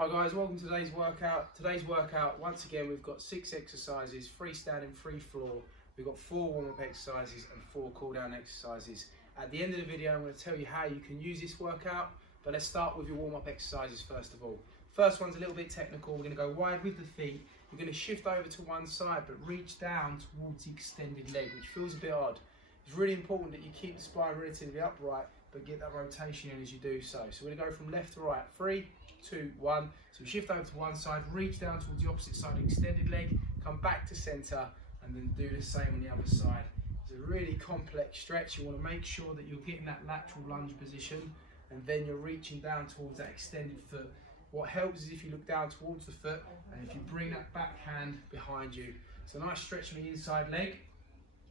Hi guys, welcome to today's workout. Once again, we've got 6 exercises, 3 standing, 3 floor. We've got 4 warm-up exercises and 4 cool-down exercises. At the end of the video, I'm going to tell you how you can use this workout, but let's start with your warm-up exercises first of all. First one's a little bit technical. We're going to go wide with the feet. You're going to shift over to one side, but reach down towards the extended leg, which feels a bit odd. It's really important that you keep the spine relatively upright, but get that rotation in as you do so. So we're going to go from left to right. 3, 2, 1. So shift over to one side, reach down towards the opposite side, extended leg, come back to center, and then do the same on the other side. It's a really complex stretch. You want to make sure that you're getting that lateral lunge position, and then you're reaching down towards that extended foot. What helps is if you look down towards the foot, and if you bring that back hand behind you. It's a nice stretch on the inside leg.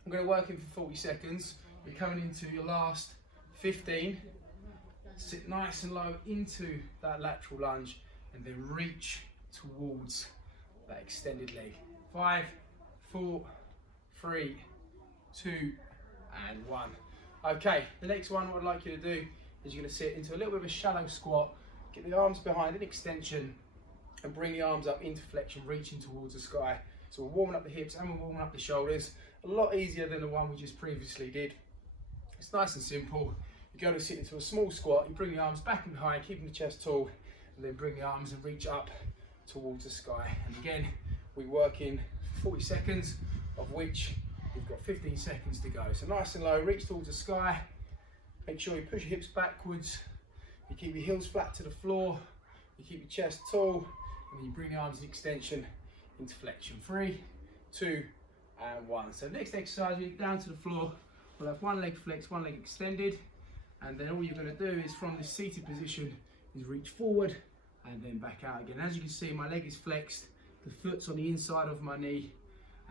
I'm going to work in for 40 seconds. We're coming into your last 15. Sit nice and low into that lateral lunge and then reach towards that extended leg. 5, 4, 3, 2, and 1. Okay, the next one what I'd like you to do is you're going to sit into a little bit of a shallow squat, get the arms behind in extension and bring the arms up into flexion, reaching towards the sky. So we're warming up the hips and we're warming up the shoulders. A lot easier than the one we just previously did. It's nice and simple. You go to sit into a small squat, you bring the arms back and behind, keeping the chest tall, and then bring the arms and reach up towards the sky. And again, we work in 40 seconds, of which we've got 15 seconds to go. So nice and low, reach towards the sky. Make sure you push your hips backwards. You keep your heels flat to the floor. You keep your chest tall, and then you bring the arms in extension into flexion. 3, 2, and 1. So next exercise, we get down to the floor. We'll have one leg flexed, one leg extended. And then all you're going to do is from this seated position is reach forward and then back out again. As you can see, my leg is flexed, the foot's on the inside of my knee,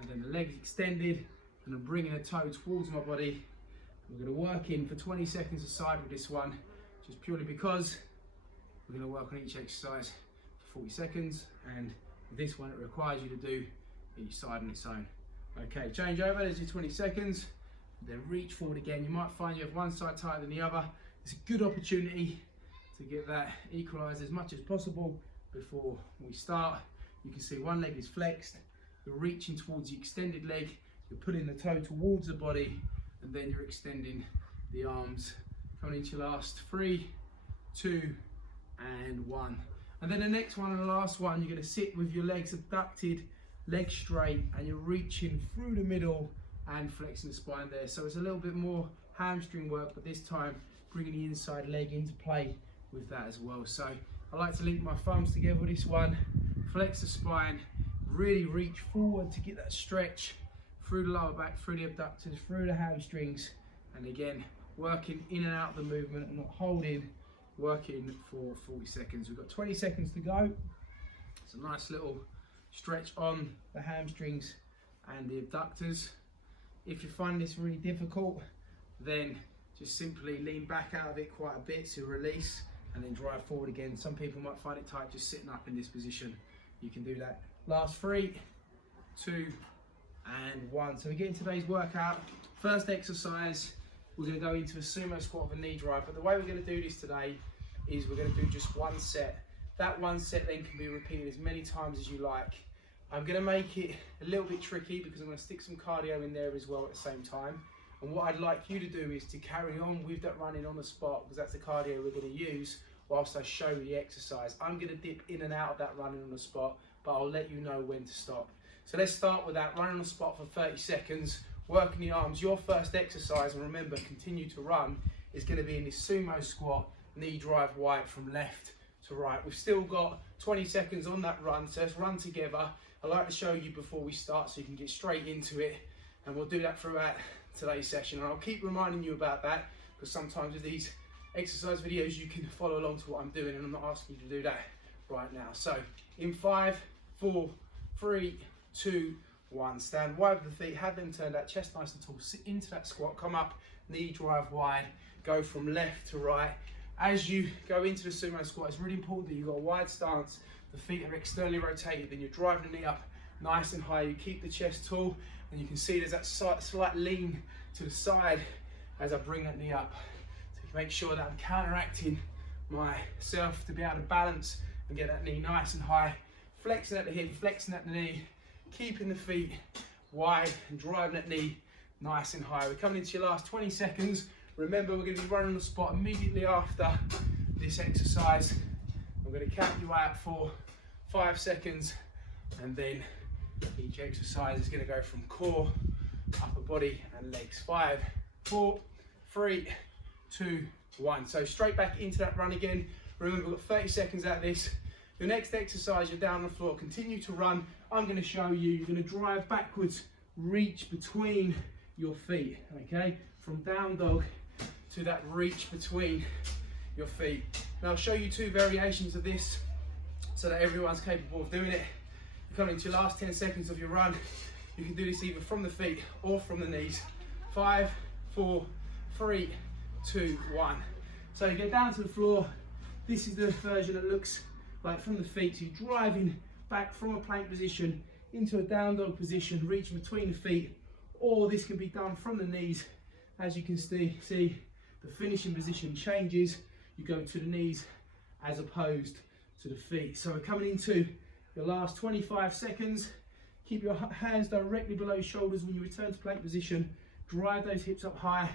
and then the leg's extended, and I'm bringing a toe towards my body. We're going to work in for 20 seconds aside with this one, just purely because we're going to work on each exercise for 40 seconds, and this one it requires you to do each side on its own. Okay, change over, there's your 20 seconds. Then reach forward again. You might find you have one side tighter than the other. It's a good opportunity to get that equalised as much as possible before we start. You can see one leg is flexed. You're reaching towards the extended leg. You're putting the toe towards the body, and then you're extending the arms. Coming into your last 3, 2, and 1. And then the next one and the last one, you're going to sit with your legs abducted, legs straight, and you're reaching through the middle and flexing the spine there. So it's a little bit more hamstring work, but this time bringing the inside leg into play with that as well. So I like to link my thumbs together with this one, flex the spine, really reach forward to get that stretch through the lower back, through the abductors, through the hamstrings, and again working in and out of the movement and not holding, working for 40 seconds. We've got 20 seconds to go. It's a nice little stretch on the hamstrings and the abductors. If you find this really difficult, then just simply lean back out of it quite a bit, so release and then drive forward again. Some people might find it tight just sitting up in this position. You can do that. Last 3, 2, and 1. So we get into today's workout. First exercise, we're going to go into a sumo squat with a knee drive. But the way we're going to do this today is we're going to do just one set. That one set then can be repeated as many times as you like. I'm going to make it a little bit tricky because I'm going to stick some cardio in there as well at the same time. And what I'd like you to do is to carry on with that running on the spot, because that's the cardio we're going to use whilst I show you the exercise. I'm going to dip in and out of that running on the spot, but I'll let you know when to stop. So let's start with that running on the spot for 30 seconds, working the arms. Your first exercise, and remember, continue to run, is going to be in this sumo squat, knee drive wide from left to right. We've still got 20 seconds on that run, so let's run together. I like to show you before we start so you can get straight into it, and we'll do that throughout today's session. And I'll keep reminding you about that, because sometimes with these exercise videos you can follow along to what I'm doing, and I'm not asking you to do that right now. So in 5, 4, 3, 2, 1. Stand wide with the feet, have them turned out, chest nice and tall, sit into that squat, come up, knee drive wide, go from left to right. As you go into the sumo squat, it's really important that you've got a wide stance. The feet are externally rotated, then you're driving the knee up nice and high. You keep the chest tall, and you can see there's that slight lean to the side as I bring that knee up. So you can make sure that I'm counteracting myself to be able to balance and get that knee nice and high, flexing at the hip, flexing at the knee, keeping the feet wide and driving that knee nice and high. We're coming into your last 20 seconds. Remember, we're going to be running on the spot immediately after this exercise. I'm going to count you out for 5 seconds, and then each exercise is going to go from core, upper body and legs. 5, 4, 3, 2, 1. So straight back into that run again. Remember, we've got 30 seconds out of this. Your next exercise, you're down on the floor, continue to run. I'm going to show you, you're going to drive backwards, reach between your feet, okay? From down dog to that reach between your feet. Now I'll show you 2 variations of this so that everyone's capable of doing it. You're coming into your last 10 seconds of your run. You can do this either from the feet or from the knees. 5, 4, 3, 2, 1. So you go down to the floor. This is the version that looks like from the feet. So you're driving back from a plank position into a down dog position, reaching between the feet, or this can be done from the knees. As you can see, the finishing position changes. You go to the knees as opposed to the feet. So we're coming into your last 25 seconds. Keep your hands directly below your shoulders when you return to plank position. Drive those hips up high.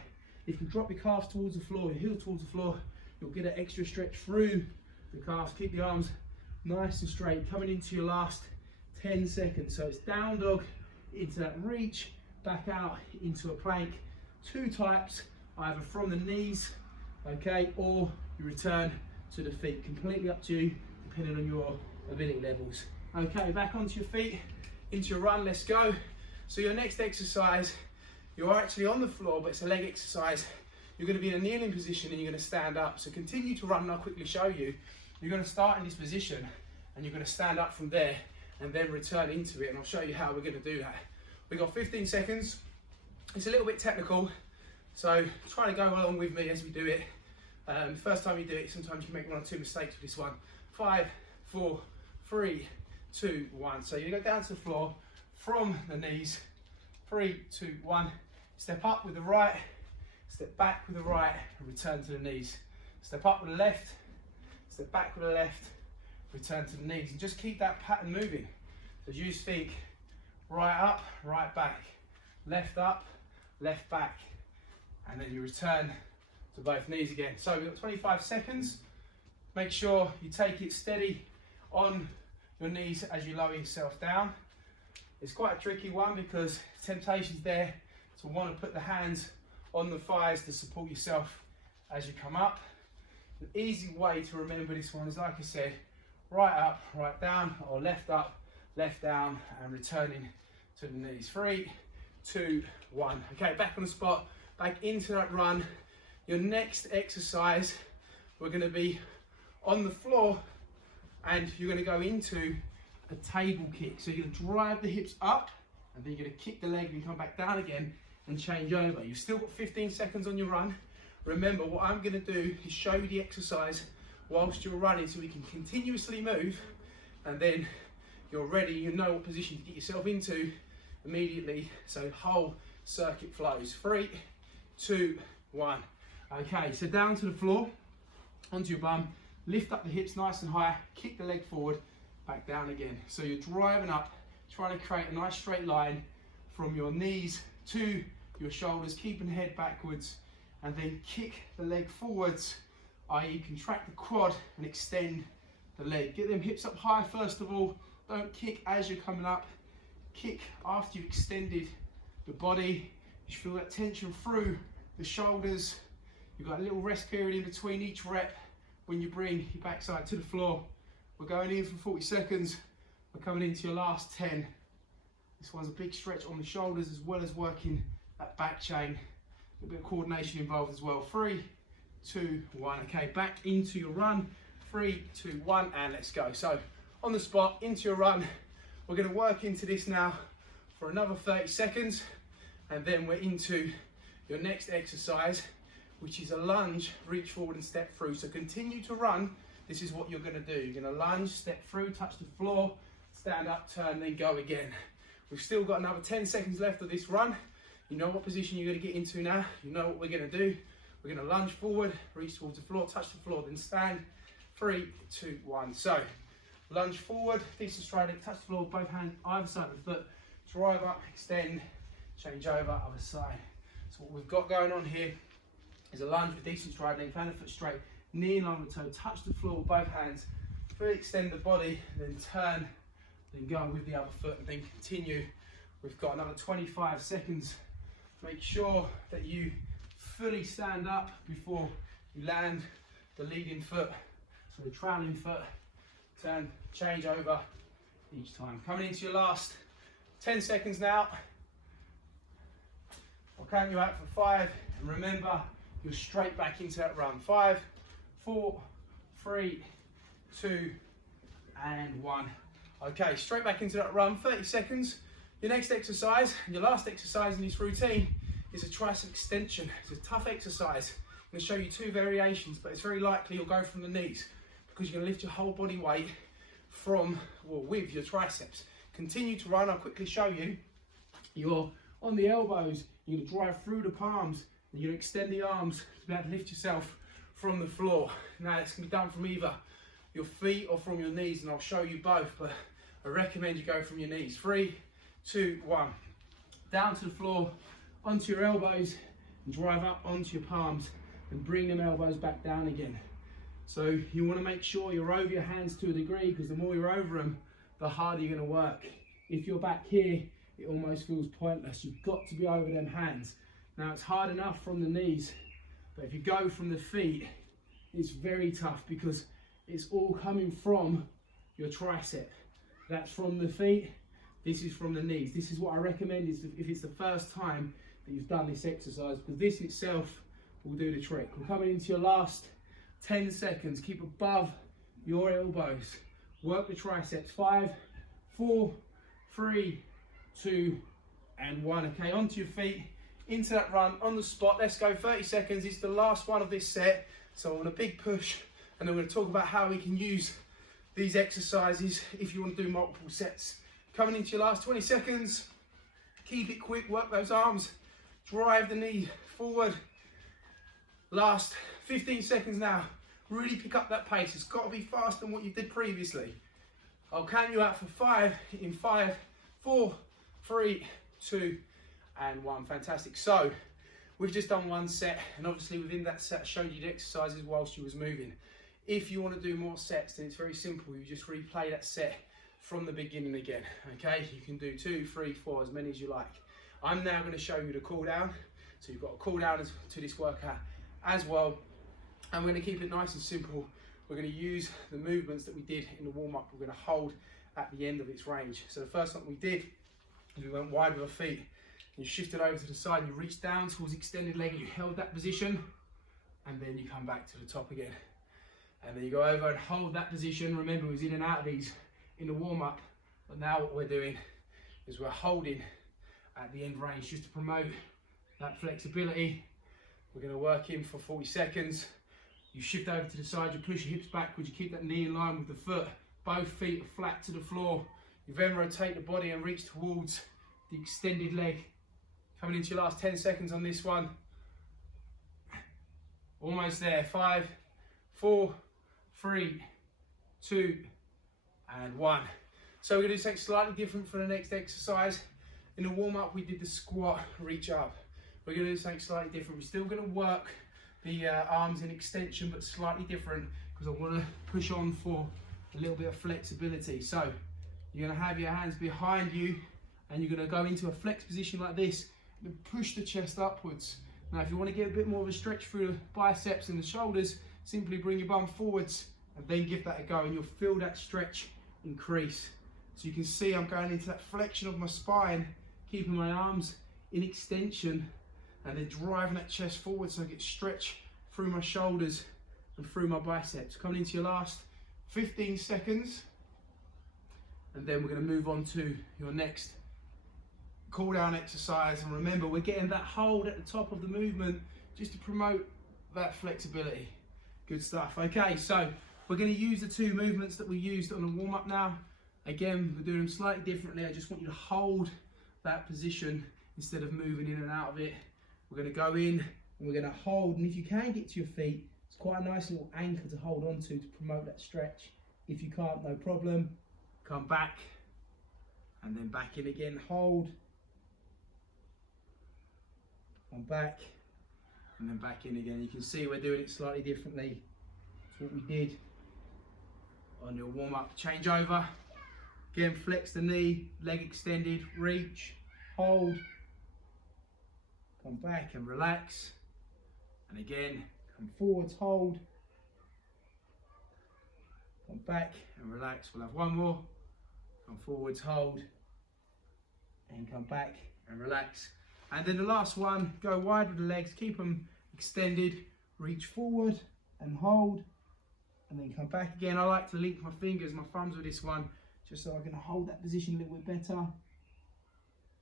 If you drop your calves towards the floor, your heel towards the floor, you'll get an extra stretch through the calves. Keep the arms nice and straight. Coming into your last 10 seconds. So it's down dog into that reach, back out into a plank. 2 types, either from the knees, okay, or you return to the feet. Completely up to you, depending on your ability levels. Okay, back onto your feet, into your run, let's go. So your next exercise, you're actually on the floor, but it's a leg exercise. You're going to be in a kneeling position and you're going to stand up. So continue to run and I'll quickly show you. You're going to start in this position and you're going to stand up from there and then return into it, and I'll show you how we're going to do that. We've got 15 seconds. It's a little bit technical, so try to go along with me as we do it. First time you do it, sometimes you make 1 or 2 mistakes with this one. 5, 4, 3, 2, 1. So you go down to the floor from the knees. 3, 2, 1. Step up with the right, step back with the right, and return to the knees. Step up with the left, step back with the left, return to the knees. And just keep that pattern moving. So you just think right up, right back, left up, left back, and then you return to both knees again. So we've got 25 seconds. Make sure you take it steady on your knees as you lower yourself down. It's quite a tricky one because temptation's there to want to put the hands on the thighs to support yourself as you come up. The easy way to remember this one is, like I said, right up, right down, or left up, left down, and returning to the knees. 3, 2, 1. Okay, back on the spot, back into that run. Your next exercise, we're going to be on the floor and you're going to go into a table kick. So you're going to drive the hips up and then you're going to kick the leg and come back down again and change over. You've still got 15 seconds on your run. Remember, what I'm going to do is show you the exercise whilst you're running so we can continuously move, and then you're ready, you know what position to get yourself into immediately, so whole circuit flows. 3, 2, 1. Okay, so down to the floor, onto your bum, lift up the hips nice and high, kick the leg forward, back down again. So you're driving up, trying to create a nice straight line from your knees to your shoulders, keeping the head backwards, and then kick the leg forwards, i.e. contract the quad and extend the leg. Get them hips up high first of all, don't kick as you're coming up, kick after you've extended the body. You feel that tension through the shoulders. You've got a little rest period in between each rep when you bring your backside to the floor. We're going in for 40 seconds. We're coming into your last 10. This one's a big stretch on the shoulders as well as working that back chain. A bit of coordination involved as well. 3, 2, 1. Okay, back into your run. 3, 2, 1, and let's go. So on the spot, into your run. We're going to work into this now for another 30 seconds, and then we're into your next exercise, which is a lunge, reach forward and step through. So continue to run. This is what you're going to do. You're going to lunge, step through, touch the floor, stand up, turn, then go again. We've still got another 10 seconds left of this run. You know what position you're going to get into now. You know what we're going to do. We're going to lunge forward, reach towards the floor, touch the floor, then stand, 3, 2, 1. So lunge forward, decent straight leg, touch the floor, both hands either side of the foot, drive up, extend, change over, other side. So what we've got going on here is a lunge with decent stride length, hand and foot straight, knee in line with toe, touch the floor with both hands, fully extend the body, then turn, then go with the other foot, and then continue. We've got another 25 seconds. Make sure that you fully stand up before you land the leading foot, so the trailing foot, turn, change over each time. Coming into your last 10 seconds now. I'll count you out for 5, and remember, you're straight back into that run. 5, 4, 3, 2, and 1. Okay, straight back into that run, 30 seconds. Your next exercise, and your last exercise in this routine, is a tricep extension. It's a tough exercise. I'm going to show you 2 variations, but it's very likely you'll go from the knees because you're going to lift your whole body weight with your triceps. Continue to run, I'll quickly show you. You're on the elbows, you're going to drive through the palms, and you're going to extend the arms to be able to lift yourself from the floor. Now this can be done from either your feet or from your knees, and I'll show you both, but I recommend you go from your knees. 3, 2, 1. Down to the floor, onto your elbows, and drive up onto your palms, and bring them elbows back down again. So you want to make sure you're over your hands to a degree, because the more you're over them, the harder you're going to work. If you're back here, it almost feels pointless. You've got to be over them hands. Now it's hard enough from the knees, but if you go from the feet, it's very tough because it's all coming from your tricep. That's from the feet, this is from the knees. This is what I recommend is if it's the first time that you've done this exercise, because this itself will do the trick. We're coming into your last 10 seconds. Keep above your elbows. Work the triceps. 5, 4, 3, 2, and 1. Okay, onto your feet, into that run, on the spot. Let's go, 30 seconds. It's the last one of this set. So I want a big push, and then we're going to talk about how we can use these exercises if you want to do multiple sets. Coming into your last 20 seconds. Keep it quick, work those arms. Drive the knee forward. Last 15 seconds now. Really pick up that pace. It's got to be faster than what you did previously. I'll count you out for 5 in 5, 4, 3, 2, and 1. Fantastic. So we've just done one set, and obviously within that set I showed you the exercises whilst you was moving. If you want to do more sets, then it's very simple. You just replay that set from the beginning again. Okay, you can do 2, 3, 4, as many as you like. I'm now going to show you the cool down. So you've got a cool down to this workout as well. And we're going to keep it nice and simple. We're going to use the movements that we did in the warm-up. We're going to hold at the end of its range. So the first one we did is we went wide with our feet. You shifted over to the side, you reached down towards extended leg, and you held that position, and then you come back to the top again. And then you go over and hold that position. Remember, we was in and out of these in the warm-up, but now what we're doing is we're holding at the end range just to promote that flexibility. We're going to work in for 40 seconds. You shift over to the side, you push your hips backwards, you keep that knee in line with the foot. Both feet are flat to the floor. You then rotate the body and reach towards the extended leg. Coming into your last 10 seconds on this one. Almost there. 5, 4, 3, 2, and 1. So we're going to do something slightly different for the next exercise. In the warm-up, we did the squat, reach up. We're going to do something slightly different. We're still going to work the arms in extension, but slightly different, because I want to push on for a little bit of flexibility. So you're going to have your hands behind you, and you're going to go into a flex position like this, and push the chest upwards. Now, if you want to get a bit more of a stretch through the biceps and the shoulders, simply bring your bum forwards, and then give that a go, and you'll feel that stretch increase. So you can see I'm going into that flexion of my spine, keeping my arms in extension, and then driving that chest forward so I get stretch through my shoulders and through my biceps. Coming into your last 15 seconds, and then we're going to move on to your next cool down exercise. And remember, we're getting that hold at the top of the movement just to promote that flexibility. Good stuff. Okay, so we're going to use the 2 movements that we used on the warm up now. Again, we're doing them slightly differently. I just want you to hold that position instead of moving in and out of it. We're going to go in and we're going to hold, and if you can get to your feet, it's quite a nice little anchor to hold on to promote that stretch. If you can't, no problem. Come back and then back in again, hold. Come back and then back in again. You can see we're doing it slightly differently to what we did on your warm-up changeover. Again, flex the knee, leg extended, reach, hold, come back and relax. And again, come forwards, hold, come back and relax. We'll have one more. Come forwards, hold, and come back and relax. And then the last one, go wide with the legs, keep them extended, reach forward and hold, and then come back again. I like to link my fingers, my thumbs with this one, just so I can hold that position a little bit better.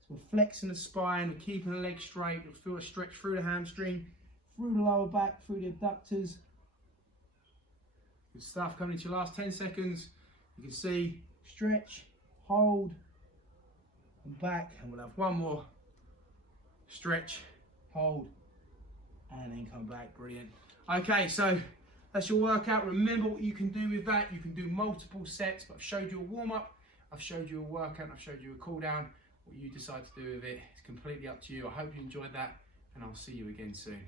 So we're flexing the spine, we're keeping the leg straight, you'll feel a stretch through the hamstring, through the lower back, through the abductors. Good stuff. Coming into your last 10 seconds. You can see, stretch, hold, and back, and we'll have one more. Stretch, hold, and then come back. Brilliant. Okay, so that's your workout. Remember what you can do with that. You can do multiple sets, but I've showed you a warm-up, I've showed you a workout, and I've showed you a cool-down. What you decide to do with it is completely up to you. I hope you enjoyed that, and I'll see you again soon.